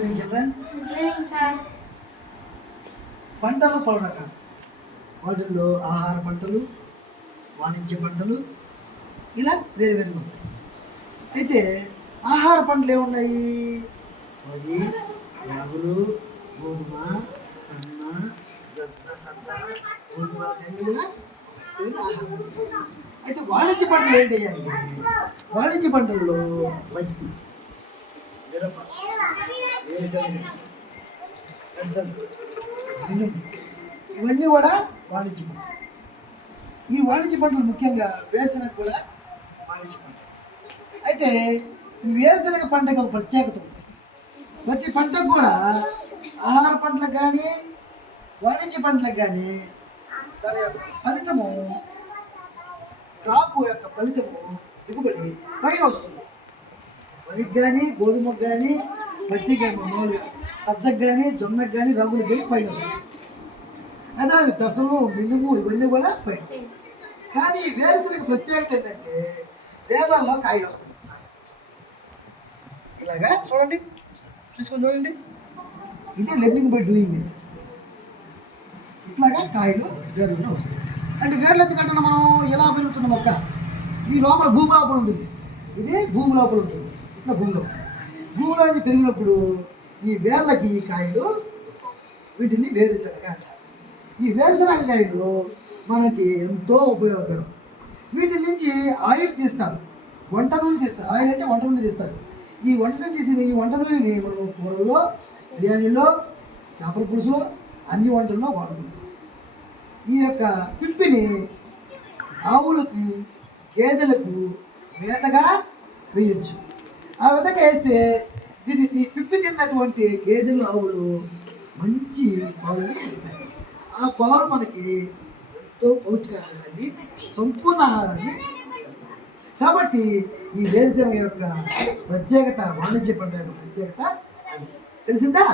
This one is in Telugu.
చిల్డ్రన్ పంటలు పలు రకాలు. వాటిల్లో ఆహార పంటలు, వాణిజ్య పంటలు, ఇలా వేరు వేరుగా ఉంటాయి. అయితే ఆహార పంటలు ఏమున్నాయి? వరి, రాగులు, గోధుమ, సన్న, సజ్జ, గోధుమ కూడా ఆహార పంటలు. అయితే వాణిజ్య పంటలు ఏంటి అంటే వాణిజ్య పంటల్లో పత్తి, మిరప, వేరుశనగ, పెసలు, మినుము ఇవన్నీ కూడా వాణిజ్య పంటలు. ఈ వాణిజ్య పంటలు ముఖ్యంగా వేరుశనగ కూడా వాణిజ్య పంట. అయితే ఈ వేరుశనగ పంటకు ఒక ప్రత్యేకత ఉంది. ప్రతి పంటకు కూడా ఆహార పంటలకు కానీ వాణిజ్య పంటలకు కానీ దాని యొక్క ఫలితము, క్రాప్ యొక్క ఫలితము, దిగుబడి పైన వస్తుంది. వరికి కానీ, గోధుమకు కానీ, పత్తికి కానీ, మామూలుగా సజ్జకు కానీ, జొన్నకు కానీ, రాగులకు కానీ పైన వస్తుంది. అదే పెసలు, మినుము ఇవన్నీ కూడా పైన. కానీ వేరుశనగ ప్రత్యేకత ఏంటంటే వేర్లలో కాయలు వస్తుంది. ఇలాగా చూడండి, చూసుకొని చూడండి. ఇదే లెర్నింగ్ బై డూయింగ్. ఇట్లాగా కాయలు వేరులో వస్తాయి. అంటే వేర్లు ఎందుకంటే మనం ఎలా పెరుగుతున్న మొక్క ఈ లోపల భూమి లోపల ఉంటుంది. ఇది భూమి లోపల ఉంటుంది. ఇట్లా భూమిలో పెరిగినప్పుడు ఈ వేర్లకి ఈ కాయలు, వీటిని వేరుశనగ అంటారు. ఈ వేరుశనగ కాయలు మనకి ఎంతో ఉపయోగకరం. వీటి నుంచి ఆయిల్ తీస్తారు, వంట నూనె తీస్తారు. ఆయిల్ అంటే వంట నూనె తీస్తారు. ఈ వంట నూనె తీసిన ఈ వంట నూనెని మనం కూరల్లో, బిర్యానీలో, చేపల పులుసులో, అన్ని వంటల్లో వాడుకుంటాం. ఈ యొక్క పిప్పిని ఆవులకి, గేదెలకు మేతగా వేయచ్చు. ఆ విధంగా వేస్తే దీనికి పిప్పి తిన్నటువంటి గేదెలు, ఆవులు మంచి పాలని ఇస్తాయి. ఆ పాలు మనకి ఎంతో పౌష్టికాహారాన్ని, సంపూర్ణ ఆహారాన్ని ఇస్తాయి. కాబట్టి ఈ వేరుశనగ యొక్క ప్రత్యేకత, వాణిజ్య పంట యొక్క ప్రత్యేకత అది తెలిసిందా?